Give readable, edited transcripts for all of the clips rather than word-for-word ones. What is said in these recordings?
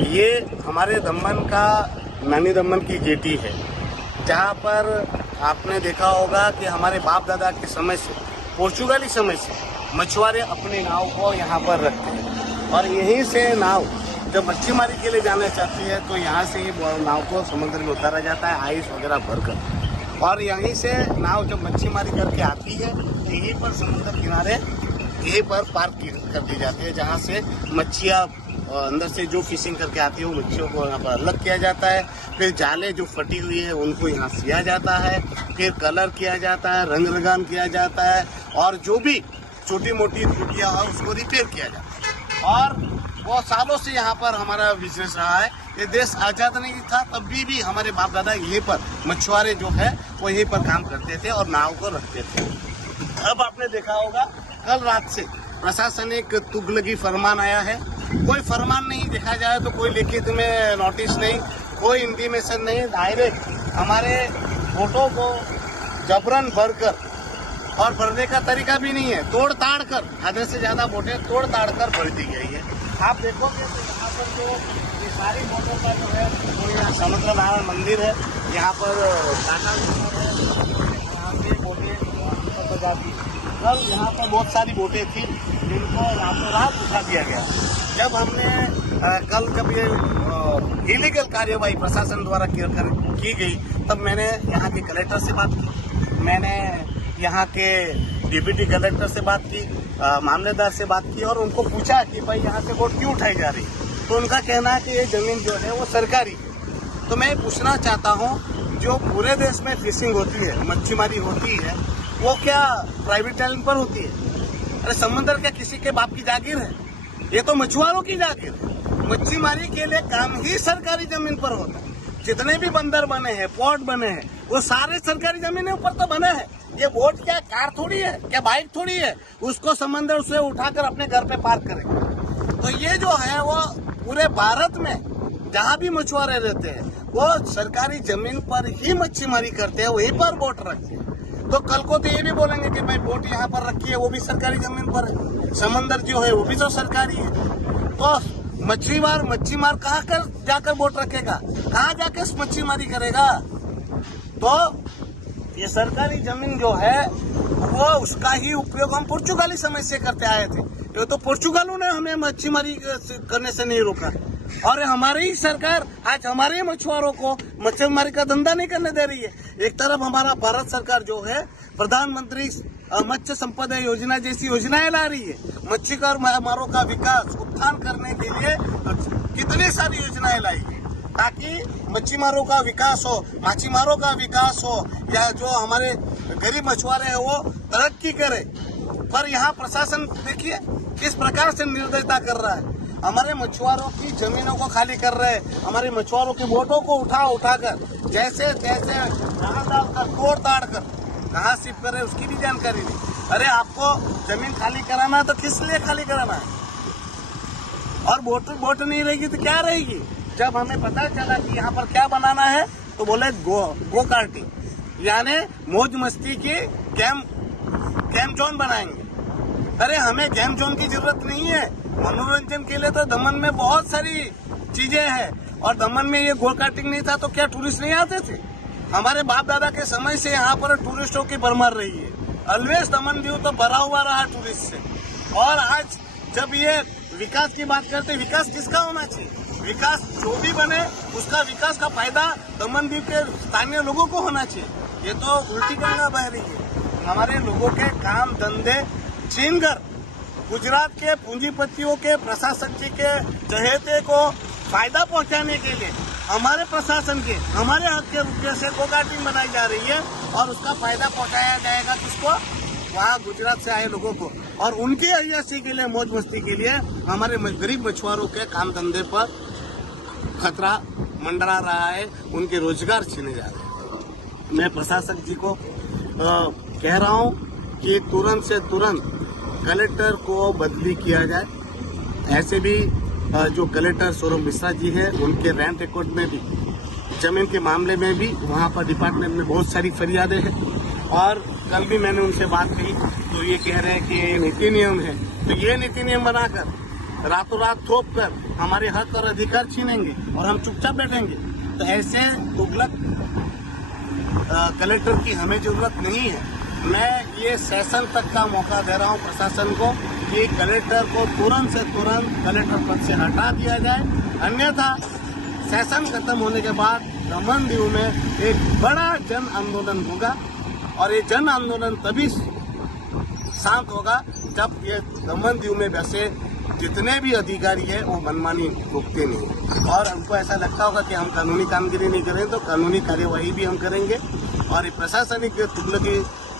ये हमारे दमन का नानी दमन की जेटी है, जहाँ पर आपने देखा होगा कि हमारे बाप दादा के समय से, पोर्चुगाली समय से मछुआरे अपनी नाव को यहाँ पर रखते हैं और यहीं से नाव जब मच्छीमारी के लिए जाना चाहती है तो यहाँ से ही नाव को समुद्र में उतारा जाता है आइस वगैरह भरकर, और यहीं से नाव जब मच्छीमारी करके आती है यहीं पर समुद्र किनारे यहीं पर पार्क कर दी जाती है, जहाँ से मच्छियाँ अंदर से जो फिशिंग करके आती है वो मच्छियों को यहाँ पर अलग किया जाता है। फिर जाले जो फटी हुई है उनको यहाँ सिया जाता है, फिर कलर किया जाता है, रंग रंगान किया जाता है और जो भी छोटी मोटी त्रुटियाँ हो उसको रिपेयर किया जाता है। और वो सालों से यहाँ पर हमारा बिजनेस रहा है। ये देश आज़ाद नहीं था तब भी हमारे बाप दादा यहीं पर मछुआरे जो है वो यहीं पर काम करते थे और नाव को रखते थे। अब आपने देखा होगा कल रात से प्रशासन एक तुगलकी फरमान आया है। कोई फरमान नहीं देखा जाए तो कोई लिखित में नोटिस नहीं, कोई इंटीमेशन नहीं, डायरेक्ट हमारे वोटों को जबरन भरकर, और भरने का तरीका भी नहीं है, तोड़ ताड़ कर, आधे से ज़्यादा वोटें तोड़ ताड़ कर भर दी गई है। आप देखोगे तो यहाँ पर जो ये सारी वोटों का जो है वो यहाँ समुद्र नारायण मंदिर है, यहाँ पर टाटा है, यहाँ पे वोटें बजाती। कल यहाँ पर बहुत सारी वोटें थी जिनको रातों रात उठा दिया गया। जब हमने कल जब ये इलीगल कार्यवाही प्रशासन द्वारा की गई तब मैंने यहाँ के कलेक्टर से बात की, मैंने यहाँ के डिप्टी कलेक्टर से बात की, मामलेदार से बात की और उनको पूछा कि भाई यहाँ से वोट क्यों उठाई जा रही है। तो उनका कहना है कि ये ज़मीन जो है वो सरकारी है। तो मैं पूछना चाहता हूँ जो पूरे देश में फिशिंग होती है, मच्छीमारी होती है, वो क्या प्राइवेट लैंड पर होती है? अरे समुद्र क्या किसी के बाप की जागीर है? ये तो मछुआरों की जागीर है। मच्छीमारी के लिए काम ही सरकारी जमीन पर होता है। जितने भी बंदर बने हैं, पोर्ट बने हैं, वो सारे सरकारी जमीनों पर तो बने हैं। ये वोट क्या कार थोड़ी है, क्या बाइक थोड़ी है, उसको समंदर से उठाकर अपने घर पे पार्क करेंगे। तो ये जो है वो पूरे भारत में जहाँ भी मछुआरे रहते हैं वो सरकारी जमीन पर ही मच्छीमारी करते हैं, वहीं पर वोट रखते हैं। तो कल को तो ये भी बोलेंगे कि भाई वोट यहाँ पर रखी है, वो भी सरकारी जमीन पर है, समंदर जो है वो भी तो सरकारी है। तो मच्छीमार कहाँ कर जाकर वोट रखेगा, कहाँ जाकर मच्छीमारी करेगा? तो ये सरकारी जमीन जो है वो उसका ही उपयोग हम पुर्तगाली समय से करते आए थे। ये तो पुर्तगालों ने हमें मच्छीमारी करने से नहीं रोका और हमारी ही सरकार आज हमारे ही मछुआरों को मच्छीमारी का धंधा नहीं करने दे रही है। एक तरफ हमारा भारत सरकार जो है प्रधानमंत्री मत्स्य संपदा योजना जैसी योजनाएं ला रही है, मच्छीमारों का विकास उत्थान करने के लिए कितनी सारी योजनाएं लाई है ताकि मच्छीमारों का विकास हो, माछीमारों का विकास हो, या जो हमारे गरीब मछुआरे हैं वो तरक्की करे। पर यहाँ प्रशासन देखिए किस प्रकार से निर्दयता कर रहा है, हमारे मछुआरों की जमीनों को खाली कर रहे हैं, हमारे मछुआरों के वोटों को उठाकर जैसे तैसे डालकर तोड़ ताड़ कर कहाँ शिफ्ट कर रहे उसकी भी जानकारी नहीं। अरे आपको जमीन खाली कराना तो किस लिए खाली कराना है? और वोट नहीं रहेगी तो क्या रहेगी? जब हमें पता चला कि यहाँ पर क्या बनाना है तो बोले गो कार्टिंग, यानी मौज मस्ती की गेम जोन बनाएंगे। अरे हमें गेम जोन की जरूरत नहीं है, मनोरंजन के लिए तो दमन में बहुत सारी चीजें हैं। और दमन में ये गो कार्टिंग नहीं था तो क्या टूरिस्ट नहीं आते थे? हमारे बाप दादा के समय से यहाँ पर टूरिस्टों की भरमार रही है। ऑलवेज दमन व्यू तो भरा हुआ रहा टूरिस्ट से। और आज जब ये विकास की बात करते, विकास किसका होना चाहिए? विकास जो भी बने उसका विकास का फायदा दमन द्वीप के स्थानीय लोगों को होना चाहिए। ये तो उल्टी गंगा बह रही है। हमारे लोगों के काम धंधे छीनकर गुजरात के पूंजीपतियों के प्रशासन जी के चहेते को फायदा पहुंचाने के लिए हमारे प्रशासन के हमारे हक के रुपये से गो कार्टिंग बनाई जा रही है और उसका फायदा पहुंचाया जाएगा किसको? वहाँ गुजरात से आए लोगों को। और उनकी अय्याशी के लिए, मौज मस्ती के लिए हमारे गरीब मछुआरों के काम धंधे पर खतरा मंडरा रहा है, उनके रोजगार छीने जा रहे हैं। मैं प्रशासक जी को कह रहा हूँ कि तुरंत से तुरंत कलेक्टर को बदली किया जाए। ऐसे भी जो कलेक्टर सौरभ मिश्रा जी हैं उनके रैंक रिकॉर्ड में भी जमीन के मामले में भी वहाँ पर डिपार्टमेंट में बहुत सारी फरियादें हैं। और कल भी मैंने उनसे बात कही तो ये कह रहे हैं कि ये नीति नियम है, तो ये नीति नियम बनाकर रातों रात थोप कर हमारे हक और अधिकार छीनेंगे और हम चुपचाप बैठेंगे। तो ऐसे तुगलक कलेक्टर की हमें जरूरत नहीं है। मैं ये सेशन तक का मौका दे रहा हूँ प्रशासन को कि कलेक्टर को तुरंत से तुरंत कलेक्टर पद से हटा दिया जाए, अन्यथा सेशन खत्म होने के बाद दमन दीव में एक बड़ा जन आंदोलन होगा और ये जन आंदोलन तभी शांत होगा जब ये दमन दीव में वैसे जितने भी अधिकारी है वो मनमानी रुकते नहीं और हमको ऐसा लगता होगा कि हम कानूनी कामगिरी नहीं करें तो कानूनी कार्यवाही भी हम करेंगे और ये प्रशासनिक तुगलकी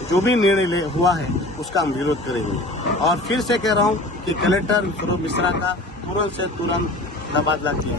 जो भी निर्णय हुआ है उसका हम विरोध करेंगे। और फिर से कह रहा हूँ कि कलेक्टर स्वरूप मिश्रा का तुरंत से तुरंत तबादला किया।